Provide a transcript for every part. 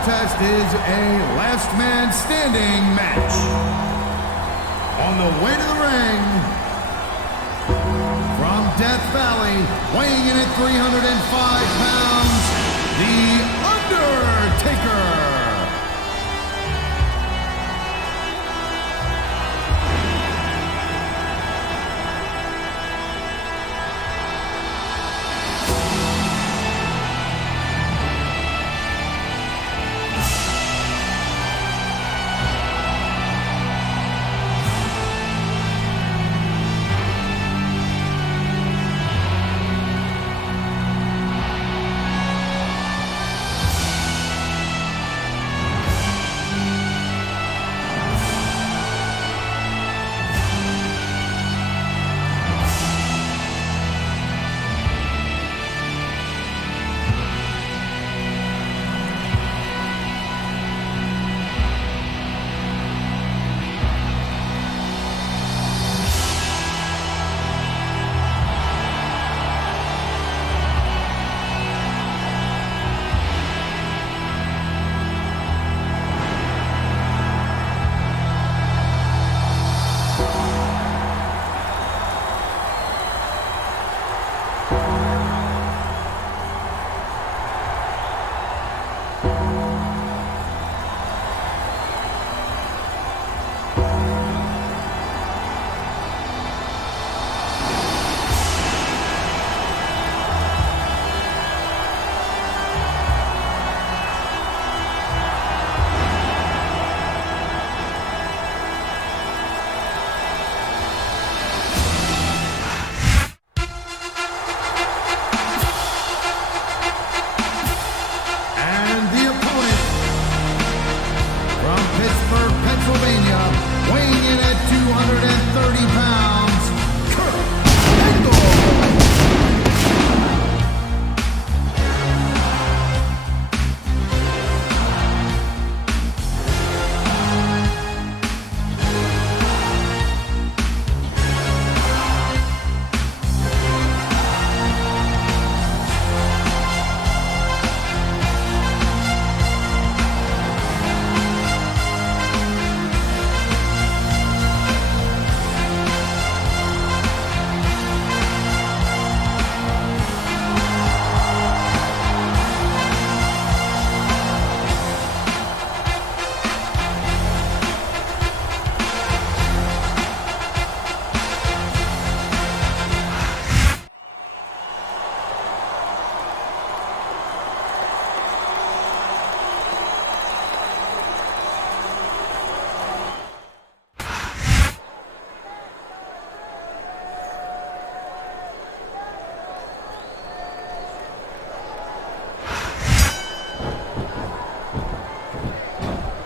contest is a last man standing match. On the way to the ring, from Death Valley, weighing in at 305 pounds, the Undertaker.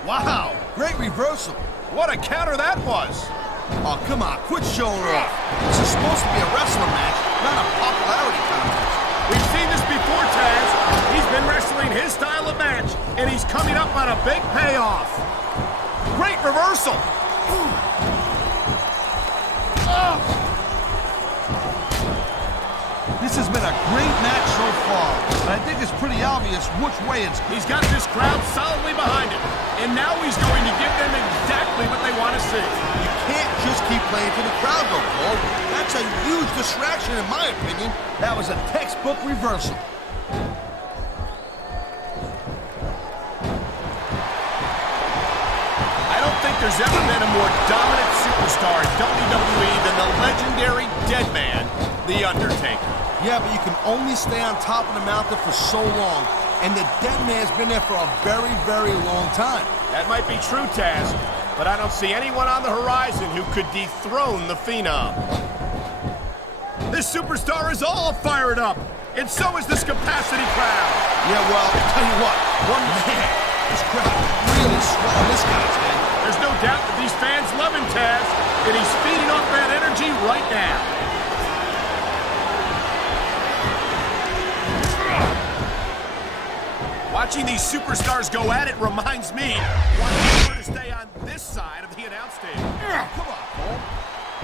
Wow, great reversal. What a counter that was. Oh, come on, quit showing off. This is supposed to be a wrestling match, not a popularity contest. We've seen this before, Taz. He's been wrestling his style of match, and he's coming up on a big payoff. Great reversal. This has been a great match so far, but I think it's pretty obvious which way it's going. He's got this crowd solidly behind him, and now he's going to give them exactly what they want to see. You can't just keep playing for the crowd, though, Cole. That's a huge distraction, in my opinion. That was a textbook reversal. I don't think there's ever been a more dominant superstar in WWE than the legendary dead man, The Undertaker. Yeah, but you can only stay on top of the mountain for so long, and the dead man's been there for a very, very long time. That might be true, Taz, but I don't see anyone on the horizon who could dethrone the Phenom. This superstar is all fired up, and so is this capacity crowd. Yeah, well, I'll tell you what, one man, this crowd really swallowed this guy's head. There's no doubt that these fans love him, Taz, and he's feeding off that energy right now. Watching these superstars go at it reminds me why to stay on this side of the announce table. Come on, Cole.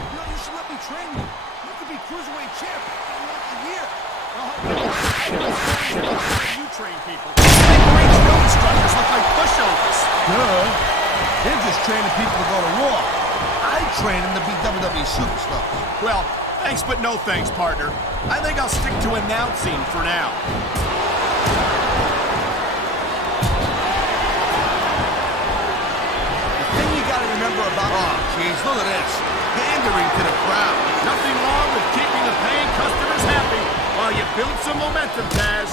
You should let me train you. You could be cruiserweight champ in like a year. You train people. Big Marine drill instructors look like pushovers. Duh. They're just training people to go to war. I train them to be WWE superstars. Well, thanks but no thanks, partner. I think I'll stick to announcing for now. The thing you gotta remember about... Oh, jeez, look at this. Pandering to the crowd. Nothing wrong with keeping the paying customers happy while you build some momentum, Taz.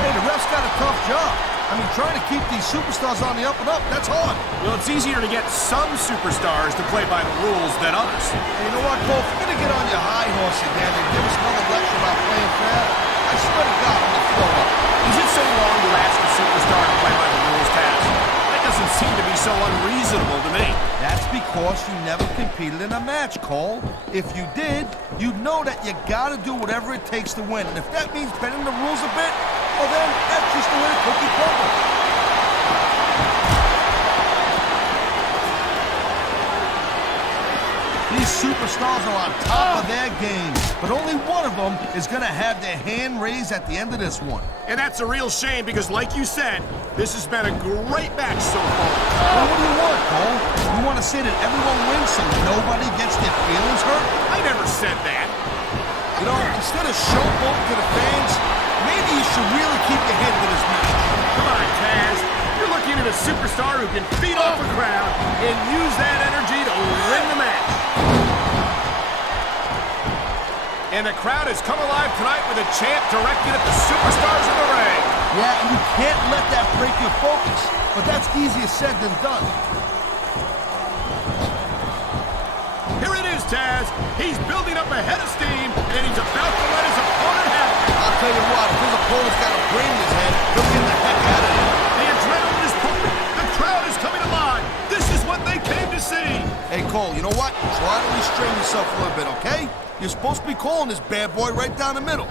Hey, the ref's got a tough job. I mean, trying to keep these superstars on the up and up, that's hard. Well, it's easier to get some superstars to play by the rules than others. Hey, you know what, Cole? If you're gonna get on your high horse again and give us another lecture about playing fair, I swear to God, I'm gonna throw up. Is it so wrong to ask a superstar to play by the rules, Taz? That doesn't seem to be so unreasonable to me. That's because you never competed in a match, Cole. If you did, you'd know that you gotta do whatever it takes to win. And if that means bending the rules a bit, well then, that's just the way the cookie crumbles. These superstars are on top of their game, but only one of them is gonna have their hand raised at the end of this one. And that's a real shame because, like you said, this has been a great match so far. Well, what do you want, Cole? You want to say that everyone wins so nobody gets their feelings hurt? I never said that. You know, instead of showboating to the fans, maybe you should really keep your head to this match. Come on, Taz. You're looking at a superstar who can feed off a crowd and use that energy to win the match. And the crowd has come alive tonight with a chant directed at the superstars in the ring. Yeah, and you can't let that break your focus. But that's easier said than done. Here it is, Taz. He's building up a head of steam, and he's about to let his opponent have it. I'll tell you what, if his opponent's got a brain in his head, he'll get the heck out of here. The adrenaline is pumping. The crowd is coming alive. This is what they came to see. Hey, Cole, you know what? Try to restrain yourself a little bit, okay? You're supposed to be calling this bad boy right down the middle. I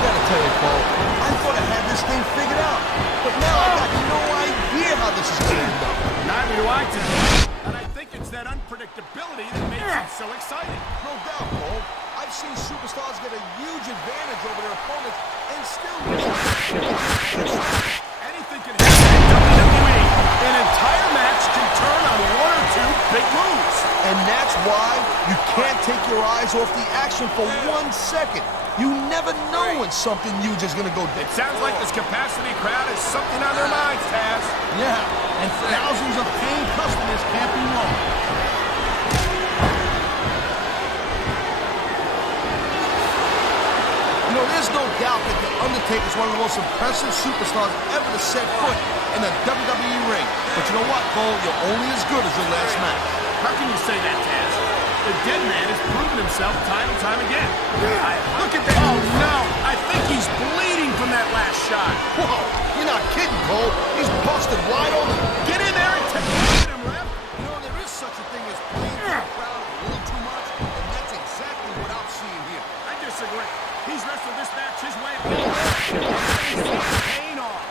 gotta tell you, Cole, I thought I had this thing figured out. But now I got no idea how this is gonna end up. Neither do I, Taz. And I think it's that unpredictability that makes it so exciting. No doubt, Cole. I've seen superstars get a huge advantage over their opponents and still lose. Anything can happen in WWE. An entire match can turn on one or two big moves. And that's why you can't take your eyes off the action for 1 second. You never know when something huge is gonna go down. It sounds like this capacity crowd has something on their minds, Taz. Yeah, and thousands of paying customers can't be wrong. You know, there's no doubt that The Undertaker is one of the most impressive superstars ever to set foot in a WWE ring. But you know what, Cole? You're only as good as your last match. How can you say that, Taz? The dead man has proven himself time and time again. Look at that. Oh, no. I think he's bleeding from that last shot. Whoa, you're not kidding, Cole. He's busted wide open. Get in there and take him, ref. You know, there is such a thing as playing to the crowd a little too much, and that's exactly what I'm seeing here. I disagree. He's wrestled this match his way. He's pain off.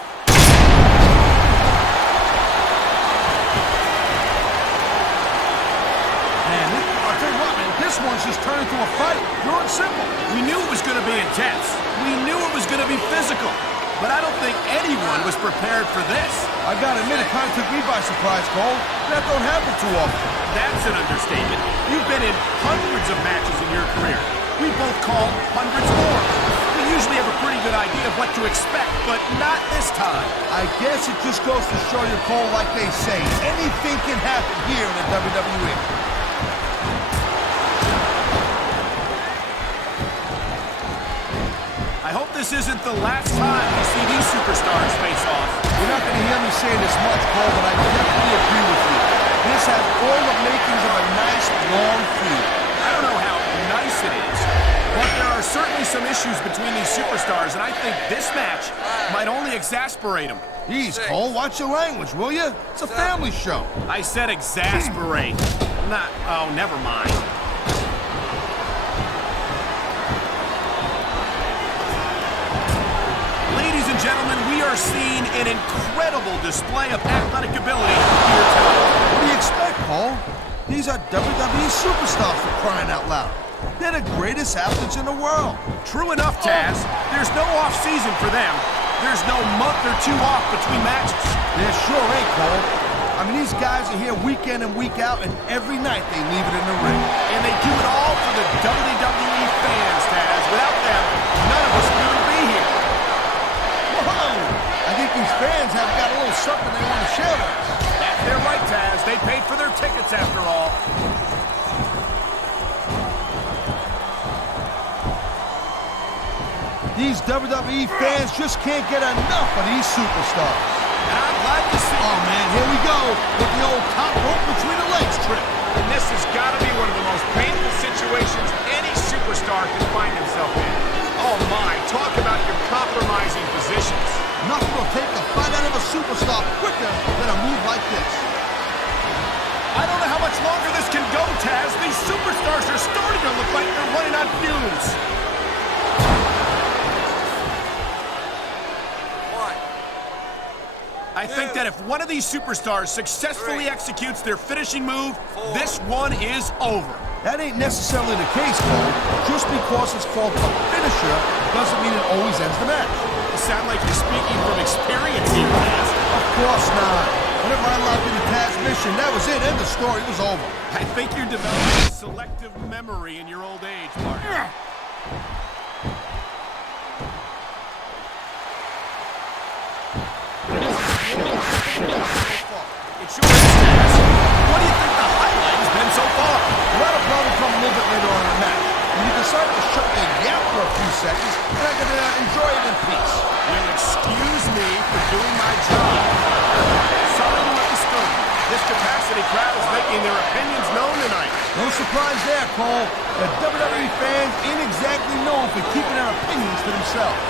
Man, I'll tell you what, man, this one's just turned into a fight. Pure and simple. We knew it was going to be intense. We knew it was going to be physical. But I don't think anyone was prepared for this. I gotta admit, it kind of took me by surprise, Cole. That don't happen too often. That's an understatement. You've been in hundreds of matches in your career. We both called hundreds more. We usually have a pretty good idea of what to expect, but not this time. I guess it just goes to show you, Cole, like they say, anything can happen here in the WWE. I hope this isn't the last time we see these superstars face off. You're not going to hear me say this much, Cole, but I definitely agree with you. This has all the makings of a nice, long feud. I don't know how nice it is, but there are certainly some issues between these superstars, and I think this match might only exasperate them. Jeez, Cole, watch your language, will you? It's a family show. I said exasperate. Not, oh, never mind. Ladies and gentlemen, we are seeing an incredible display of athletic ability here tonight. What do you expect, Cole? These are WWE superstars for crying out loud. They're the greatest athletes in the world. True enough, Taz. There's no off-season for them. There's no month or two off between matches. There sure ain't, Cole. I mean, these guys are here week in and week out, and every night they leave it in the ring. And they do it all for the WWE fans, Taz. Without them, none of us would even be here. Whoa! I think these fans have got a little something they want to share with us. That's their right, Taz. They paid for their tickets after all. These WWE fans just can't get enough of these superstars. And I'm glad to see. Oh, man, here we go with the old top rope between the legs trip. And this has got to be one of the most painful situations any superstar can find himself in. Oh, my. Talk about your compromising positions. Nothing will take the fight out of a superstar quicker than a move like this. I don't know how much longer this can go, Taz. These superstars are starting to look like they're running on fumes. I think that if one of these superstars successfully executes their finishing move, this one is over. That ain't necessarily the case, Cole. Just because it's called a finisher doesn't mean it always ends the match. You sound like you're speaking from experience here, Taz. Of course not. Whenever I locked into Taz's mission, that was it. End of story. It was over. I think you're developing selective memory in your old age, partner. It sure is, Taz. What do you think the highlight has been so far? Well, that'll probably come a little bit later on in the match. When you decide to shut me down for a few seconds, and I can enjoy it in peace. You'll excuse me for doing my job. Sorry to disturb you. This capacity crowd is making their opinions known tonight. No surprise there, Cole. The WWE fans ain't exactly known for keeping their opinions to themselves.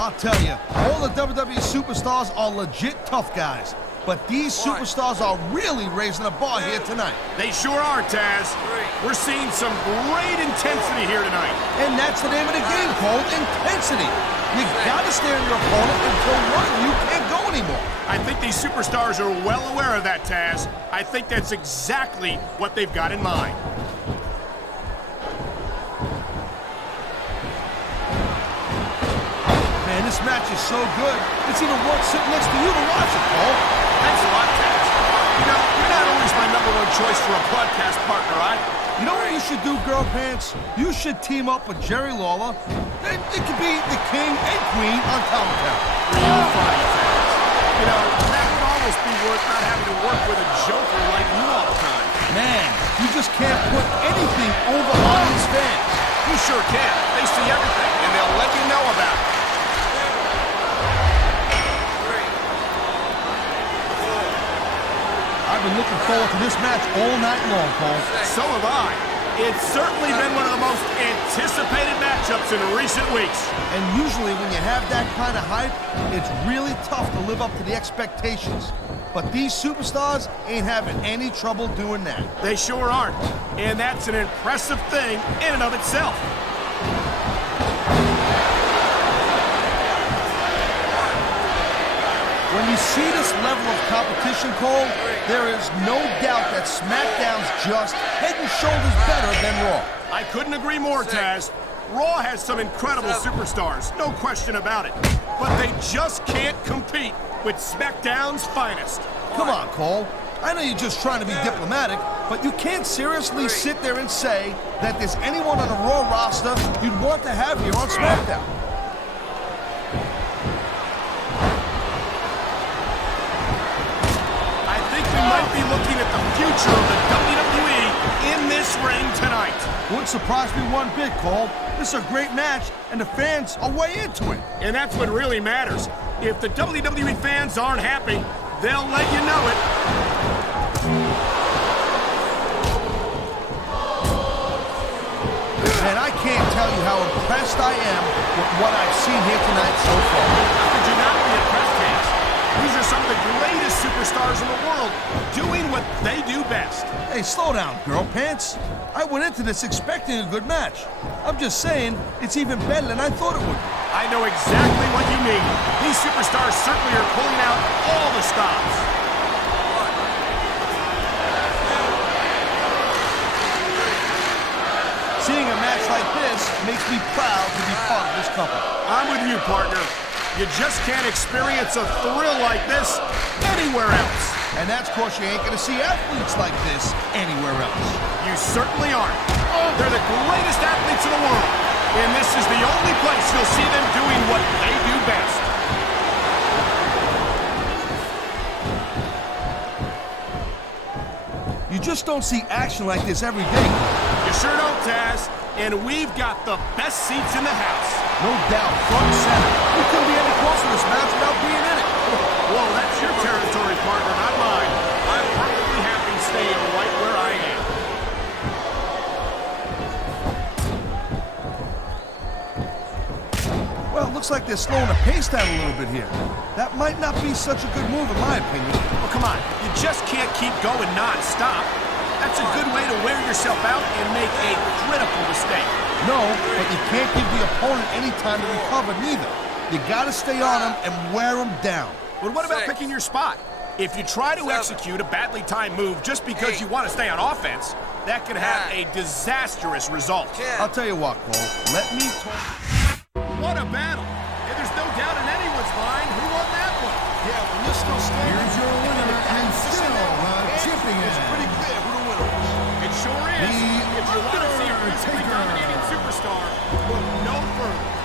I'll tell you, all the WWE superstars are legit tough guys. But these superstars are really raising the bar here tonight. They sure are, Taz. We're seeing some great intensity here tonight. And that's the name of the game, Cole, intensity. You gotta stare at your opponent until one of you can't go anymore. I think these superstars are well aware of that, Taz. I think that's exactly what they've got in mind. Man, this match is so good, it's even worth sitting next to you to watch it, Cole. Thanks a lot, Taz. You know, you're not always my #1 choice for a broadcast partner, right? You know what you should do, Girl Pants? You should team up with Jerry Lawler. It could be the king and queen on commentary. Real funny, Taz. You know, that would almost be worth not having to work with a joker like you all the time. Man, you just can't put anything over on these fans. You sure can. They see everything, and they'll let you know about it. I've been looking forward to this match all night long, Cole. So have I. It's certainly been one of the most anticipated matchups in recent weeks. And usually when you have that kind of hype, it's really tough to live up to the expectations. But these superstars ain't having any trouble doing that. They sure aren't. And that's an impressive thing in and of itself. When you see this level of competition, Cole, there is no doubt that SmackDown's just head and shoulders better than Raw. I couldn't agree more, Taz. Raw has some incredible superstars, no question about it. But they just can't compete with SmackDown's finest. Come on, Cole. I know you're just trying to be diplomatic, but you can't seriously sit there and say that there's anyone on the Raw roster you'd want to have here on SmackDown. We might be looking at the future of the WWE in this ring tonight. Wouldn't surprise me one bit, Cole. This is a great match, and the fans are way into it. And that's what really matters. If the WWE fans aren't happy, they'll let you know it. And I can't tell you how impressed I am with what I've seen here tonight so far. How could you not be impressed, Taz? These are some of the greatest superstars in the world doing what they do best. Hey, slow down, girl pants. I went into this expecting a good match. I'm just saying, it's even better than I thought it would be. I know exactly what you mean. These superstars certainly are pulling out all the stops. Seeing a match like this makes me proud to be part of this company. I'm with you, partner. You just can't experience a thrill like this anywhere else. And that's because you ain't gonna see athletes like this anywhere else. You certainly aren't. They're the greatest athletes in the world. And this is the only place you'll see them doing what they do best. You just don't see action like this every day. You sure don't, Taz. And we've got the best seats in the house. No doubt, front and center. We couldn't be any closer to this match without being in it. Whoa, that's your territory, partner, not mine. I'm perfectly happy staying right where I am. Well, it looks like they're slowing the pace down a little bit here. That might not be such a good move in my opinion. Well, come on. You just can't keep going non-stop. That's a good way to wear yourself out and make a critical mistake. No, but you can't give the opponent any time to recover neither. You gotta stay on them and wear them down. But what about picking your spot? If you try to execute a badly timed move just because you want to stay on offense, that could have a disastrous result. I'll tell you what, Cole. Let me talk. What a battle. And there's no doubt in anyone's mind who won that one. Yeah, when you're still standing. Here's your winner and still the champion. It's pretty clear who the winner is. It sure is. If you want to see a physically dominating superstar, look no further.